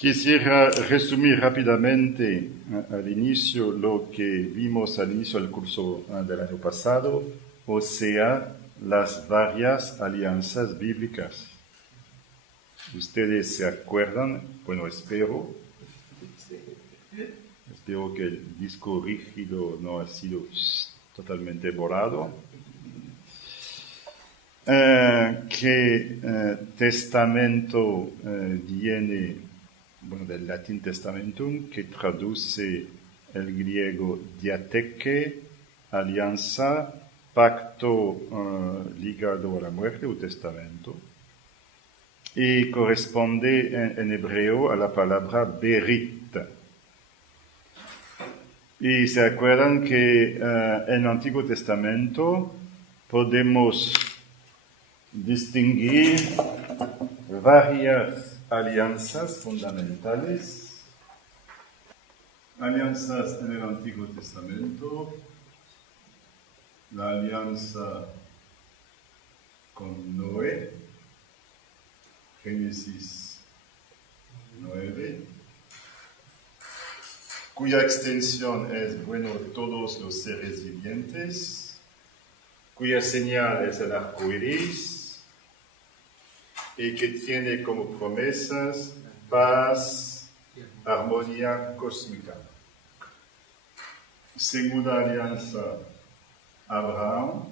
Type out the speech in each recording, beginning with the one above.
Quisiera resumir rápidamente al inicio lo que vimos al inicio del curso del año pasado, o sea, las varias alianzas bíblicas. ¿Ustedes se acuerdan? Bueno, espero que el disco rígido no ha sido totalmente borrado. Que testamento viene, bueno, del latín testamentum, que traduce el griego diateque, alianza, pacto ligado a la muerte o testamento, y corresponde en hebreo a la palabra berit. Y se acuerdan que en el Antiguo Testamento podemos distinguir varias alianzas fundamentales. Alianzas en el Antiguo Testamento, la alianza con Noé, Génesis 9, cuya extensión es, bueno, todos los seres vivientes, cuya señal es el arco iris, y que tiene como promesas paz, armonía cósmica. Segunda alianza, Abraham.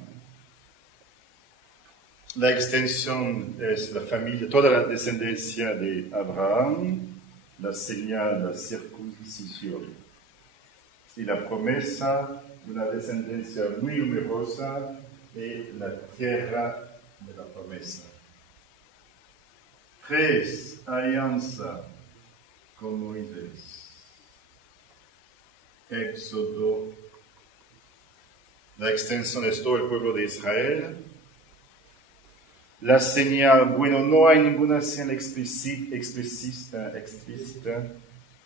La extensión es la familia, toda la descendencia de Abraham, la señal, la circuncisión. Y la promesa de una descendencia muy numerosa y la tierra de la promesa. 3, alianza con Moisés. Éxodo. La extensión es todo el pueblo de Israel. La señal, bueno, no hay ninguna señal explícita.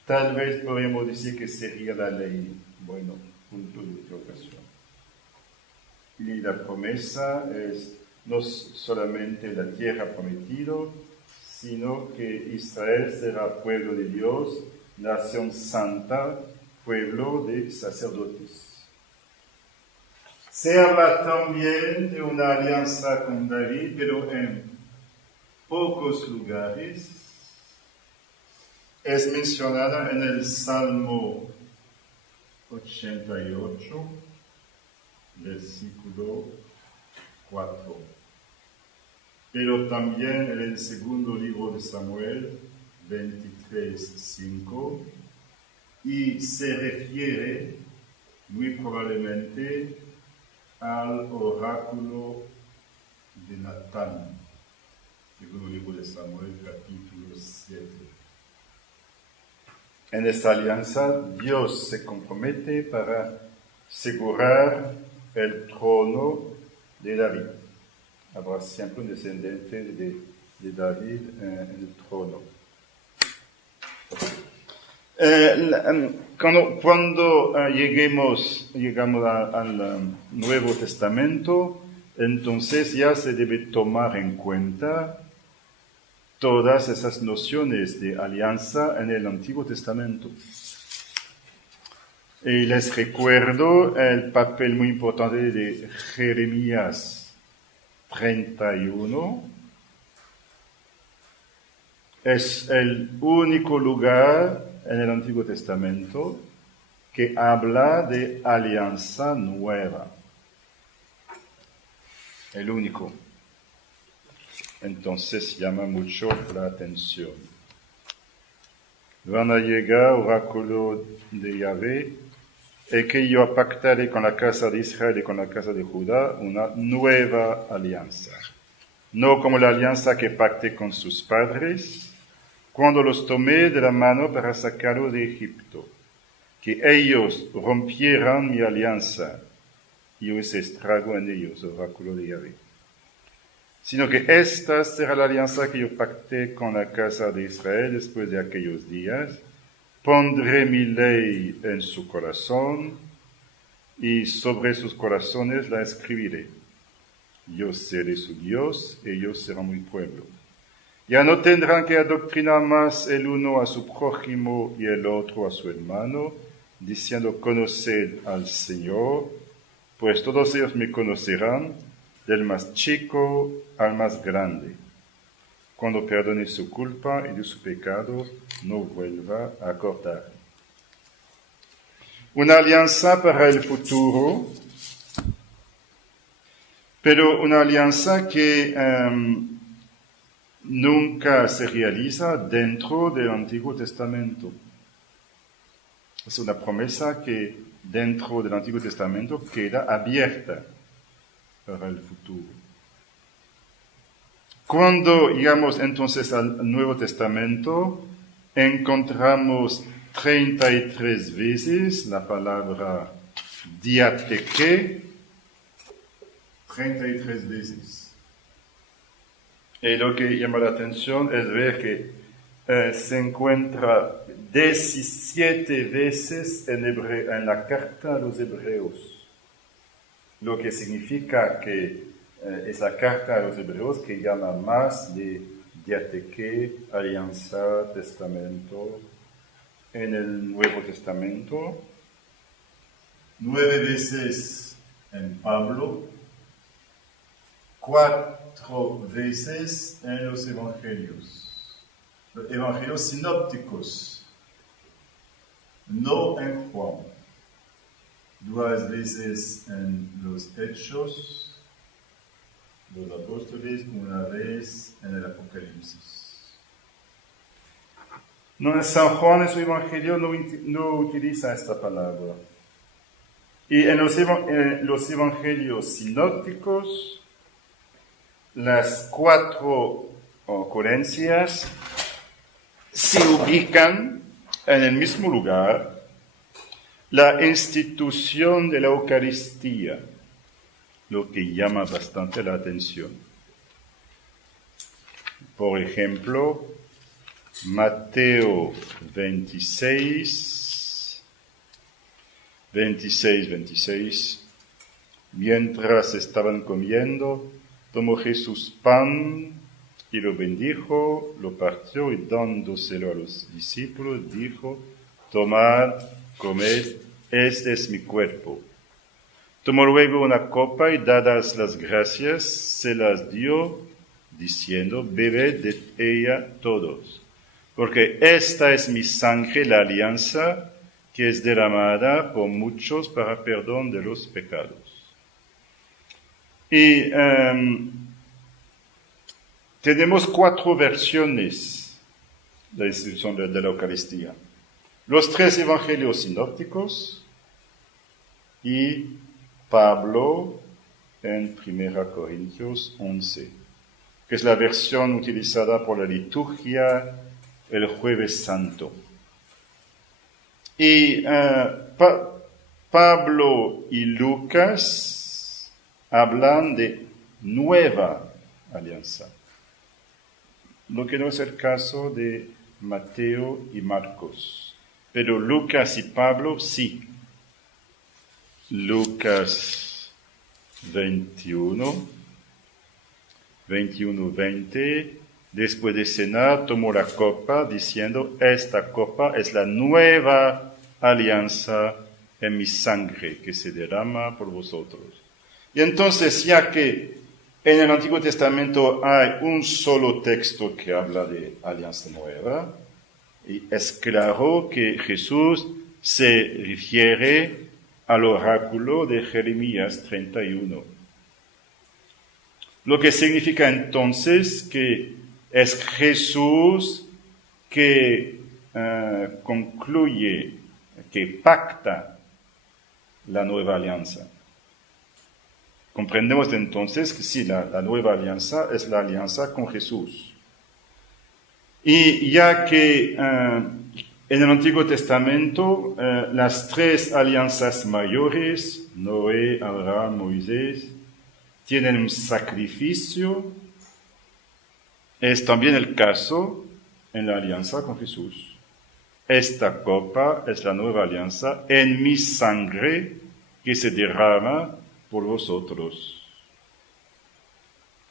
Tal vez podríamos decir que sería la ley. Bueno, punto de interrogación. Y la promesa es no solamente la tierra prometida, sino que Israel será pueblo de Dios, nación santa, pueblo de sacerdotes. Se habla también de una alianza con David, pero en pocos lugares. Es mencionada en el Salmo 88, versículo 4. Pero también en el segundo libro de Samuel, 23:5, y se refiere muy probablemente al oráculo de Natán, segundo libro de Samuel, capítulo 7. En esta alianza, Dios se compromete para asegurar el trono de David. Habrá siempre un descendiente de David en el trono. Cuando llegamos al Nuevo Testamento, entonces ya se debe tomar en cuenta todas esas nociones de alianza en el Antiguo Testamento. Y les recuerdo el papel muy importante de Jeremías 31. Es el único lugar en el Antiguo Testamento que habla de alianza nueva. El único. Entonces llama mucho la atención. Van a llegar oráculo de Yahvé, y que yo pactaré con la casa de Israel y con la casa de Judá una nueva alianza. No como la alianza que pacté con sus padres, cuando los tomé de la mano para sacarlo de Egipto, que ellos rompieran mi alianza, y yo hice estrago en ellos, oráculo de Yahvé. Sino que esta será la alianza que yo pacté con la casa de Israel después de aquellos días. Pondré mi ley en su corazón y sobre sus corazones la escribiré. Yo seré su Dios y ellos serán mi pueblo. Ya no tendrán que adoctrinar más el uno a su prójimo y el otro a su hermano, diciendo, conoced al Señor, pues todos ellos me conocerán, del más chico al más grande. Cuando perdone su culpa y de su pecado, no vuelva a acordar. Una alianza para el futuro, pero una alianza que nunca se realiza dentro del Antiguo Testamento. Es una promesa que dentro del Antiguo Testamento queda abierta para el futuro. Cuando llegamos entonces al Nuevo Testamento, encontramos 33 veces la palabra diateque, 33 veces. Y lo que llama la atención es ver que se encuentra 17 veces en la carta a los hebreos, lo que significa que es la carta a los hebreos que llama más de diateque, alianza, testamento. En el Nuevo Testamento, 9 veces en Pablo, 4 veces en los evangelios sinópticos, no en Juan, 2 veces en los Hechos, los Apóstoles, 1 vez en el Apocalipsis. No, San Juan en su evangelio no utiliza esta palabra. Y en los evangelios sinópticos, las 4 ocurrencias se ubican en el mismo lugar. La institución de la Eucaristía, lo que llama bastante la atención. Por ejemplo, Mateo 26. Mientras estaban comiendo, tomó Jesús pan y lo bendijo, lo partió y dándoselo a los discípulos, dijo, tomad, comed, este es mi cuerpo. Tomó luego una copa y dadas las gracias, se las dio, diciendo, bebed de ella todos. Porque esta es mi sangre, la alianza, que es derramada por muchos para perdón de los pecados. Y tenemos 4 versiones de la institución de la Eucaristía. Los 3 evangelios sinópticos y Pablo en 1 Corintios 11, que es la versión utilizada por la liturgia el Jueves Santo. Y Pablo y Lucas hablan de nueva alianza, lo que no es el caso de Mateo y Marcos. Pero Lucas y Pablo sí. Lucas 20. Después de cenar, tomó la copa, diciendo, esta copa es la nueva alianza en mi sangre, que se derrama por vosotros. Y entonces, ya que en el Antiguo Testamento hay un solo texto que habla de alianza nueva, y es claro que Jesús se refiere al oráculo de Jeremías 31. Lo que significa entonces que es Jesús que concluye, que pacta la nueva alianza. Comprendemos entonces que sí, la nueva alianza es la alianza con Jesús. Y ya que en el Antiguo Testamento las 3 alianzas mayores, Noé, Abraham, Moisés, tienen un sacrificio, es también el caso en la alianza con Jesús. Esta copa es la nueva alianza en mi sangre que se derrama por vosotros.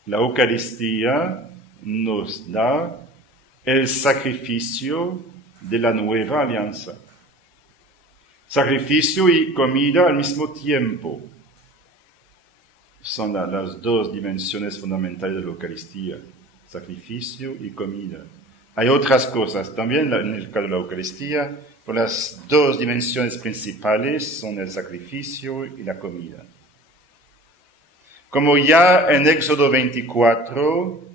La Eucaristía nos da el sacrificio de la nueva alianza. Sacrificio y comida al mismo tiempo son las dos dimensiones fundamentales de la Eucaristía, sacrificio y comida. Hay otras cosas también en el caso de la Eucaristía, pero las dos dimensiones principales son el sacrificio y la comida. Como ya en Éxodo 24,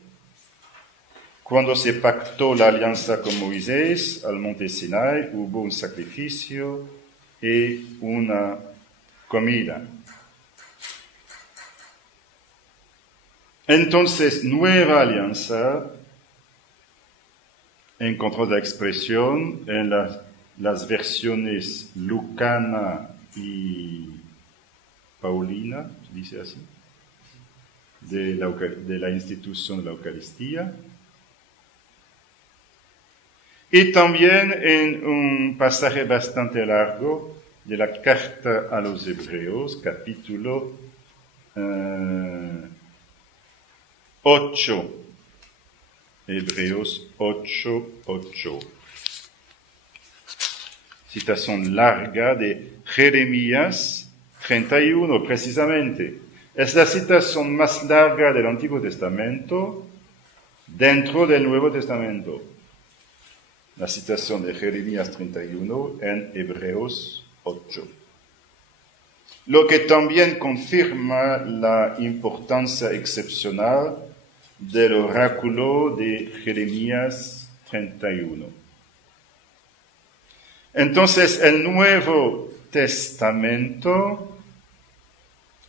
cuando se pactó la alianza con Moisés al monte Sinai, hubo un sacrificio y una comida. Entonces, nueva alianza encontró la expresión en las versiones lucana y paulina, se dice así, de la institución de la Eucaristía. Y también en un pasaje bastante largo de la carta a los Hebreos, capítulo 8. Hebreos 8:8. Citación larga de Jeremías 31, precisamente. Es la citación más larga del Antiguo Testamento dentro del Nuevo Testamento. La citación de Jeremías 31 en Hebreos 8. Lo que también confirma la importancia excepcional del oráculo de Jeremías 31. Entonces, el Nuevo Testamento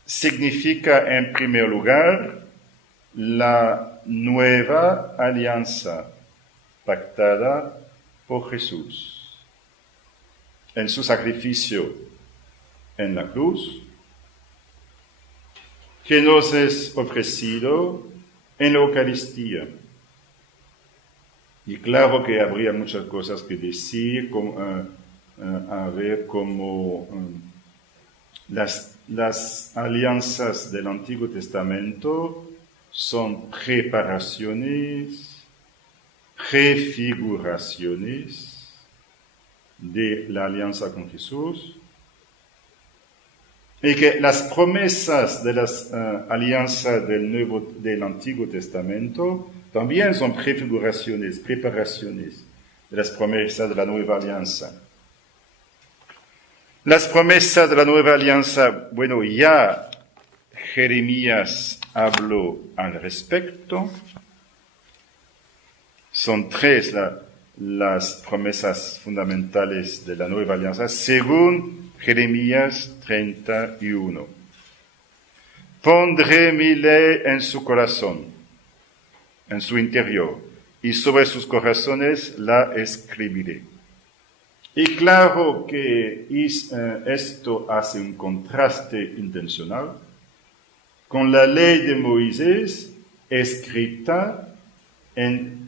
significa, en primer lugar, la nueva alianza pactada por Jesús en su sacrificio en la cruz, que nos es ofrecido en la Eucaristía. Y claro que habría muchas cosas que decir, a ver cómo las alianzas del Antiguo Testamento son preparaciones, prefiguraciones de la alianza con Jesús, y que las promesas de las alianzas del Antiguo Testamento también son prefiguraciones, preparaciones de las promesas de la nueva alianza. Las promesas de la nueva alianza, bueno, ya Jeremías habló al respecto. Son tres las promesas fundamentales de la nueva alianza, según Jeremías 31. Pondré mi ley en su corazón, en su interior, y sobre sus corazones la escribiré. Y claro que esto hace un contraste intencional con la ley de Moisés escrita en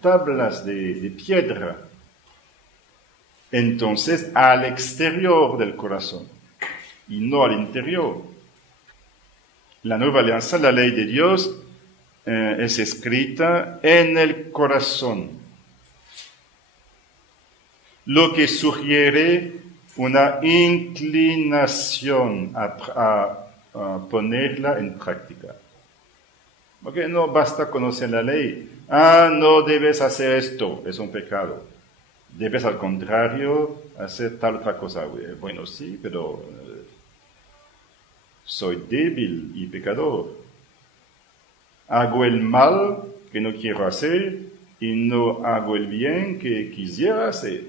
tablas de piedra, entonces al exterior del corazón y no al interior. La nueva alianza, la ley de Dios, es escrita en el corazón, lo que sugiere una inclinación a ponerla en práctica. Porque no basta conocer la ley. No debes hacer esto, es un pecado. Debes, al contrario, hacer tal otra cosa. Bueno, sí, pero soy débil y pecador. Hago el mal que no quiero hacer y no hago el bien que quisiera hacer.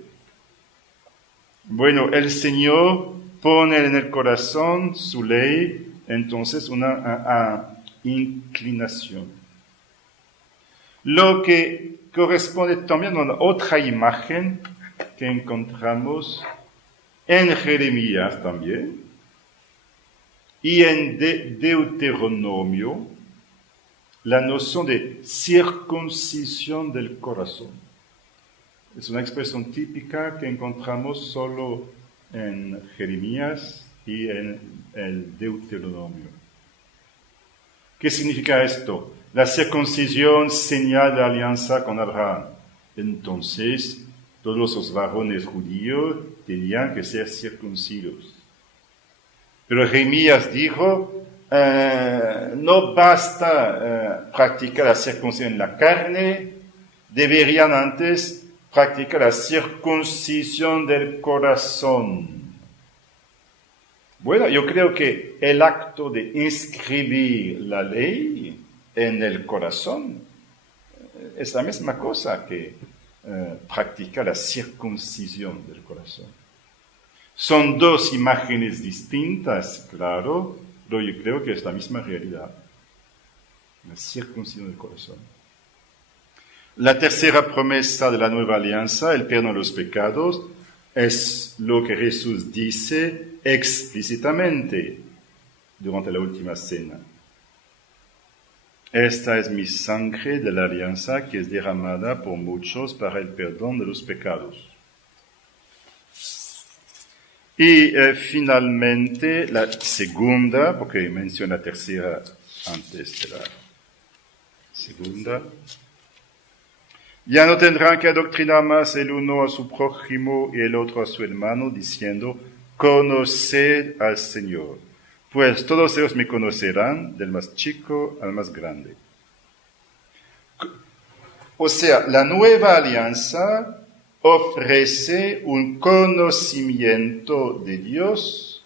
Bueno, el Señor pone en el corazón su ley, entonces una inclinación. Lo que corresponde también a otra imagen que encontramos en Jeremías también y en Deuteronomio, la noción de circuncisión del corazón. Es una expresión típica que encontramos solo en Jeremías y en el Deuteronomio. ¿Qué significa esto? la circuncisión señal de alianza con Abraham. Entonces, todos los varones judíos tenían que ser circuncidos. Pero Jeremías dijo, no basta practicar la circuncisión en la carne, deberían antes practicar la circuncisión del corazón. Bueno, yo creo que el acto de inscribir la ley en el corazón es la misma cosa que practicar la circuncisión del corazón. Son dos imágenes distintas, claro, pero yo creo que es la misma realidad. La circuncisión del corazón. La tercera promesa de la nueva alianza, el perdón de los pecados, es lo que Jesús dice explícitamente durante la última cena. Esta es mi sangre de la alianza que es derramada por muchos para el perdón de los pecados. Y finalmente la segunda, porque mencioné la tercera antes de la segunda. Ya no tendrán que adoctrinar más el uno a su prójimo y el otro a su hermano, diciendo, conoced al Señor, pues todos ellos me conocerán, del más chico al más grande. O sea, la nueva alianza ofrece un conocimiento de Dios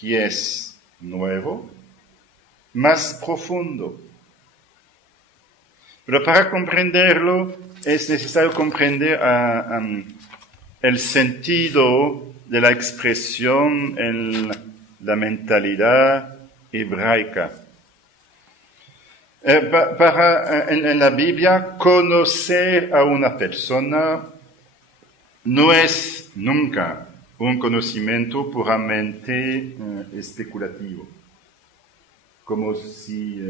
que es nuevo, más profundo. Pero para comprenderlo es necesario comprender el sentido de la expresión en la mentalidad hebraica. En la Biblia, conocer a una persona no es nunca un conocimiento puramente especulativo, como si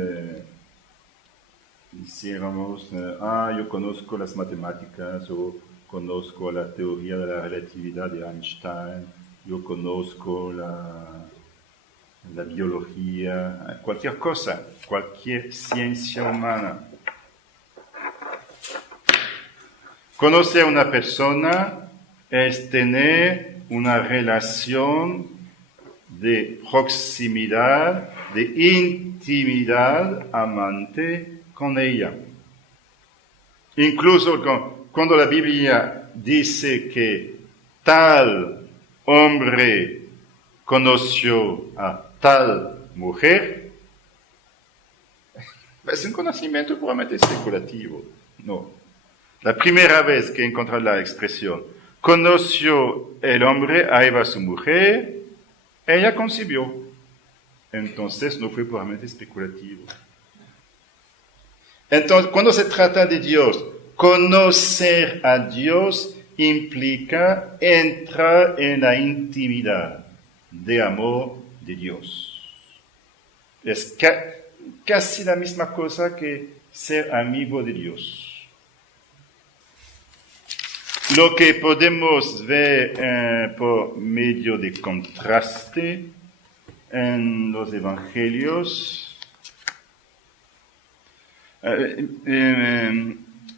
hiciéramos, yo conozco las matemáticas o conozco la teoría de la relatividad de Einstein, yo conozco la biología, cualquier cosa, cualquier ciencia humana. Conocer a una persona es tener una relación de proximidad, de intimidad amante con ella. Incluso cuando la Biblia dice que tal hombre conoció a tal mujer, es un conocimiento puramente especulativo. No. La primera vez que encontré la expresión, conoció el hombre a Eva, su mujer, ella concibió. Entonces no fue puramente especulativo. Entonces, cuando se trata de Dios, conocer a Dios implica entrar en la intimidad de amor de Dios. Es casi la misma cosa que ser amigo de Dios. Lo que podemos ver por medio de contraste en los evangelios,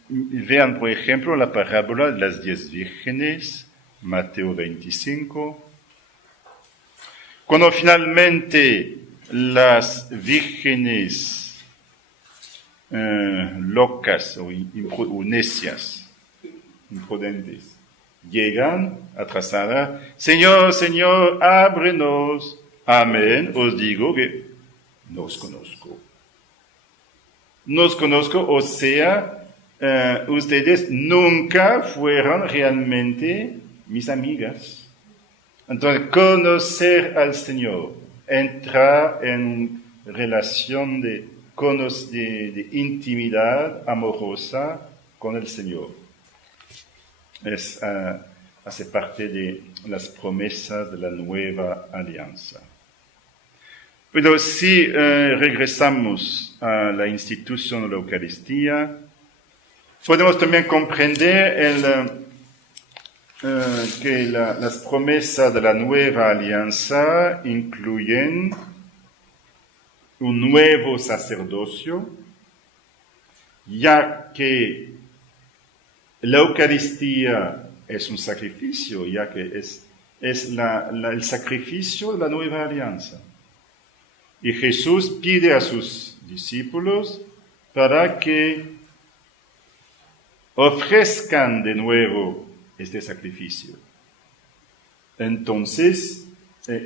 vean por ejemplo la parábola de las 10 vírgenes, Mateo 25, cuando finalmente las vírgenes locas o necias, imprudentes, llegan atrasadas, Señor, Señor, ábrenos. Amén, os digo que no os conozco. No os conozco, o sea, ustedes nunca fueron realmente mis amigas. Entonces, conocer al Señor, entrar en relación de intimidad amorosa con el Señor. Hace parte de las promesas de la nueva alianza. Pero si regresamos a la institución de la Eucaristía, podemos también comprender que las promesas de la nueva alianza incluyen un nuevo sacerdocio, ya que la Eucaristía es un sacrificio, ya que es el sacrificio de la nueva alianza. Y Jesús pide a sus discípulos para que ofrezcan de nuevo este sacrificio. Entonces,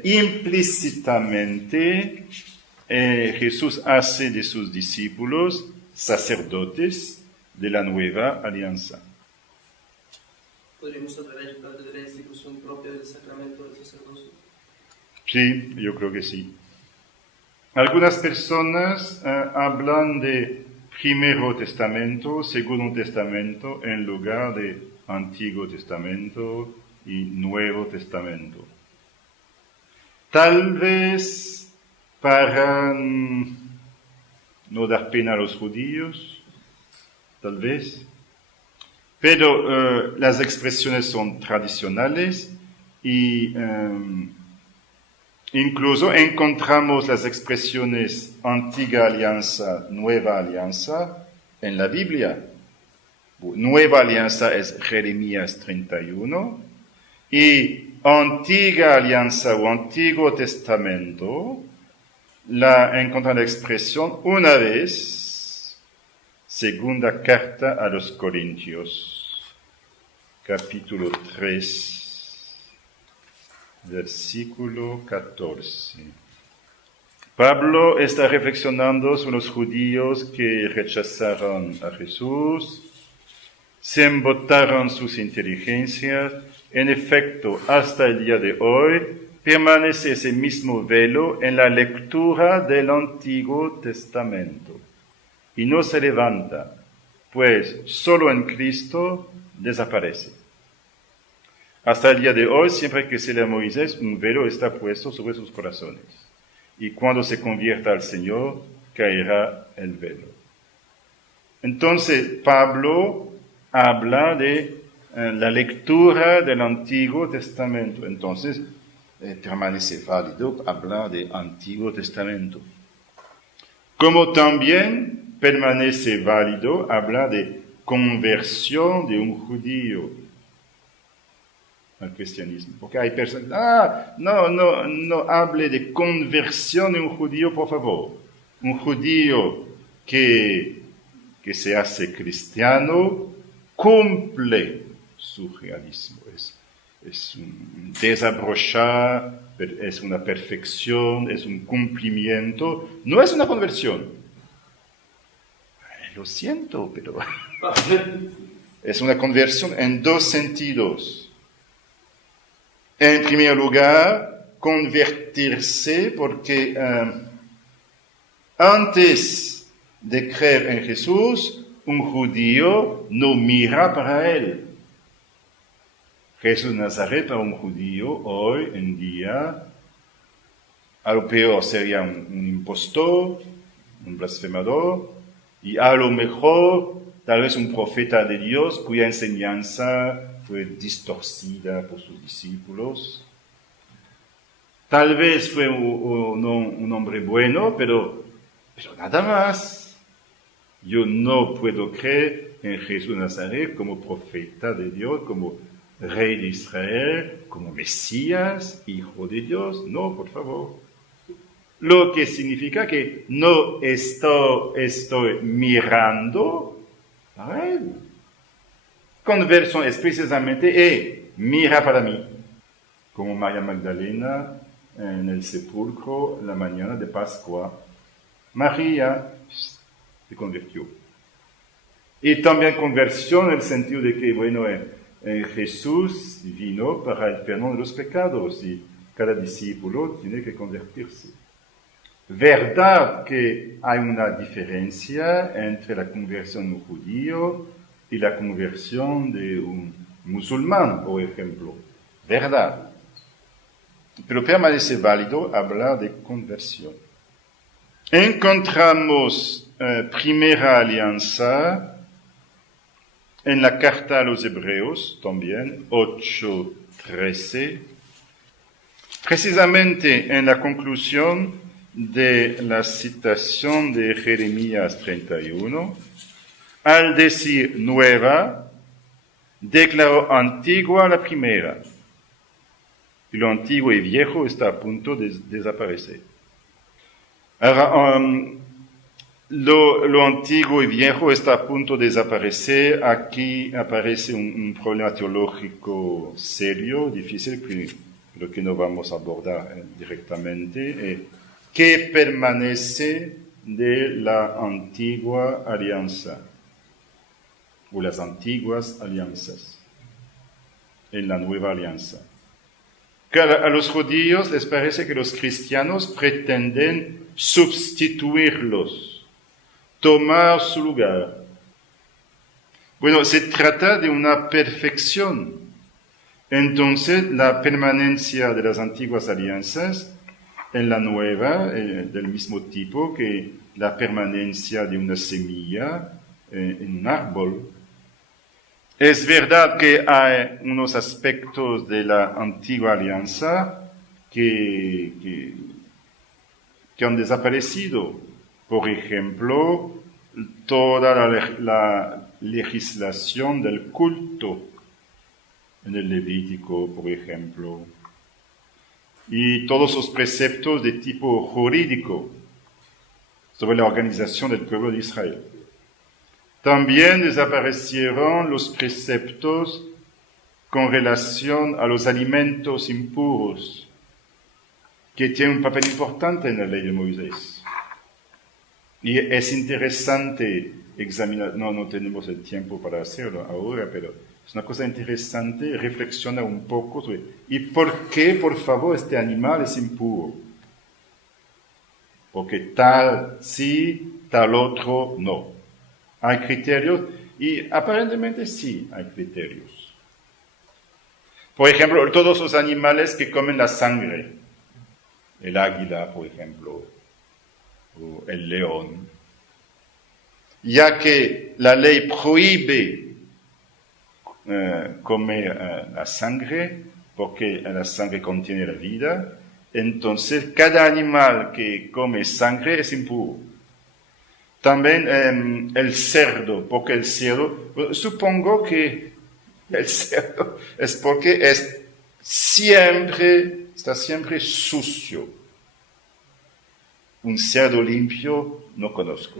implícitamente, Jesús hace de sus discípulos sacerdotes de la nueva alianza. ¿Podríamos hablar de la institución propia del sacramento del sacerdocio? Sí, yo creo que sí. Algunas personas hablan de Primero Testamento, Segundo Testamento, en lugar de Antiguo Testamento y Nuevo Testamento. Tal vez para no dar pena a los judíos, tal vez. Pero las expresiones son tradicionales y incluso encontramos las expresiones antigua alianza, nueva alianza en la Biblia. Nueva alianza es Jeremías 31 y antigua alianza o antiguo testamento la encontramos la expresión una vez, segunda carta a los Corintios, capítulo 3, versículo 14. Pablo está reflexionando sobre los judíos que rechazaron a Jesús, se embotaron sus inteligencias. En efecto, hasta el día de hoy, permanece ese mismo velo en la lectura del Antiguo Testamento y no se levanta, pues solo en Cristo desaparece. Hasta el día de hoy, siempre que se lee a Moisés, un velo está puesto sobre sus corazones. Y cuando se convierta al Señor, caerá el velo. Entonces, Pablo habla de la lectura del Antiguo Testamento. Entonces, permanece válido hablar de Antiguo Testamento. Como también permanece válido hablar de conversión de un judío al cristianismo. Porque hay personas, no hable de conversión de un judío, por favor. Un judío que se hace cristiano cumple su realismo. Es un desabrochar, es una perfección, es un cumplimiento, no es una conversión. Lo siento, pero es una conversión en dos sentidos. En primer lugar, convertirse porque antes de creer en Jesús, un judío no mira para él. Jesús de Nazaret para un judío hoy en día, a lo peor sería un impostor, un blasfemador, y a lo mejor tal vez un profeta de Dios cuya enseñanza fue distorcida por sus discípulos. Tal vez fue un hombre bueno, pero nada más. Yo no puedo creer en Jesús de Nazaret como profeta de Dios, como Rey de Israel, como Mesías, Hijo de Dios. No, por favor. Lo que significa que no estoy mirando a Él. Conversión es precisamente, mira para mí. Como María Magdalena en el sepulcro la mañana de Pascua. María se convirtió. Y también conversión en el sentido de que, Jesús vino para el perdón de los pecados y cada discípulo tiene que convertirse. Verdad que hay una diferencia entre la conversión de un judío y la conversión de un musulmán, por ejemplo. Verdad. Pero permanece válido hablar de conversión. Encontramos primera alianza en la carta a los Hebreos, también, 8:13, precisamente en la conclusión de la citación de Jeremías 31, al decir nueva, declaró antigua la primera. Y lo antiguo y viejo está a punto de desaparecer. Ahora, lo antiguo y viejo está a punto de desaparecer. Aquí aparece un problema teológico serio, difícil, pero que no vamos a abordar directamente. ¿Qué permanece de la antigua alianza? O las antiguas alianzas en la nueva alianza. Que a los judíos les parece que los cristianos pretenden sustituirlos, tomar su lugar. Bueno, se trata de una perfección. Entonces, la permanencia de las antiguas alianzas en la nueva, del mismo tipo que la permanencia de una semilla en un árbol. Es verdad que hay unos aspectos de la antigua alianza que han desaparecido. Por ejemplo, toda la legislación del culto en el Levítico, por ejemplo, y todos los preceptos de tipo jurídico sobre la organización del pueblo de Israel. También desaparecieron los preceptos con relación a los alimentos impuros, que tienen un papel importante en la ley de Moisés. Y es interesante examinar, no tenemos el tiempo para hacerlo ahora, pero es una cosa interesante reflexionar un poco sobre, ¿y por qué, por favor, este animal es impuro? Porque tal sí, tal otro no. Hay criterios, y aparentemente sí hay criterios. Por ejemplo, todos los animales que comen la sangre, el águila, por ejemplo, o el león, ya que la ley prohíbe comer la sangre, porque la sangre contiene la vida, entonces cada animal que come sangre es impuro. También el cerdo, porque el cerdo, supongo que el cerdo es porque está siempre sucio. Un cerdo limpio no conozco.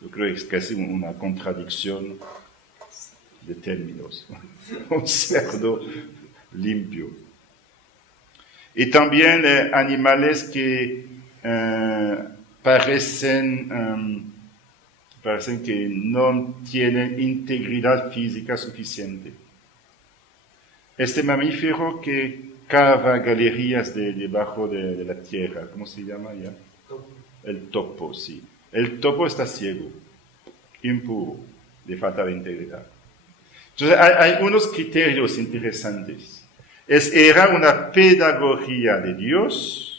Yo creo que es casi una contradicción de términos. Un cerdo limpio. Y también animales que parecen que no tienen integridad física suficiente. Este mamífero que cava galerías debajo de la tierra, ¿cómo se llama ya? Topo. El topo, sí. El topo está ciego, impuro, de falta de integridad. Entonces hay unos criterios interesantes. Era una pedagogía de Dios,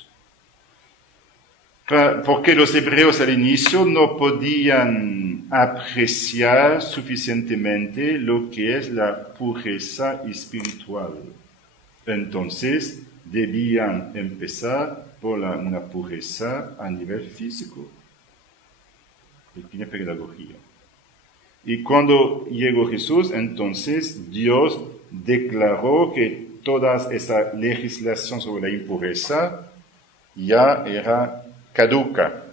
porque los hebreos al inicio no podían apreciar suficientemente lo que es la pureza espiritual. Entonces, debían empezar por una pureza a nivel físico. Pequeña pedagogía. Y cuando llegó Jesús, entonces Dios declaró que toda esa legislación sobre la impureza ya era caduca.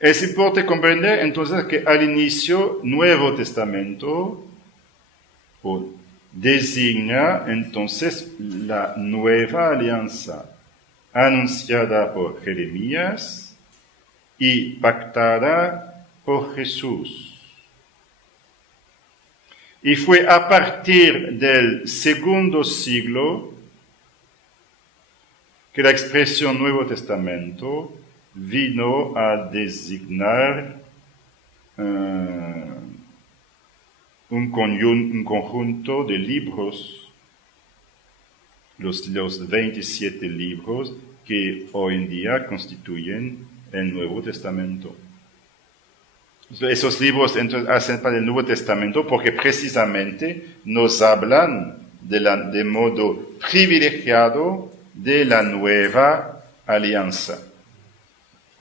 Es importante comprender entonces que al inicio Nuevo Testamento designa entonces la nueva alianza anunciada por Jeremías y pactada por Jesús. Y fue a partir del segundo siglo que la expresión Nuevo Testamento vino a designar un conjunto de libros, los 27 libros que hoy en día constituyen el Nuevo Testamento. Esos libros entonces hacen parte del Nuevo Testamento porque precisamente nos hablan de modo privilegiado de la nueva alianza.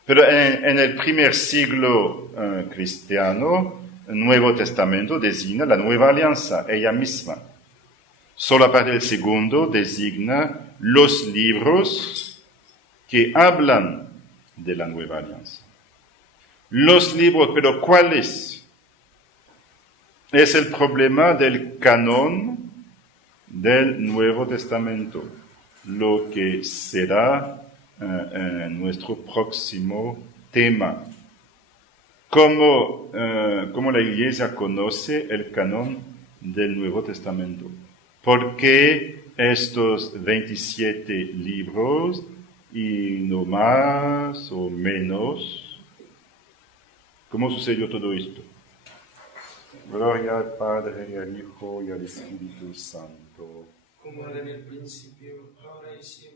Pero en el primer siglo cristiano Nuevo Testamento designa la nueva alianza, ella misma. Solo a partir del segundo designa los libros que hablan de la nueva alianza. Los libros, pero ¿cuáles? Es el problema del canon del Nuevo Testamento, lo que será nuestro próximo tema. ¿Cómo la Iglesia conoce el canon del Nuevo Testamento? ¿Por qué estos 27 libros y no más o menos? ¿Cómo sucedió todo esto? Gloria al Padre, y al Hijo, y al Espíritu Santo. Como era en el principio, ahora y siempre.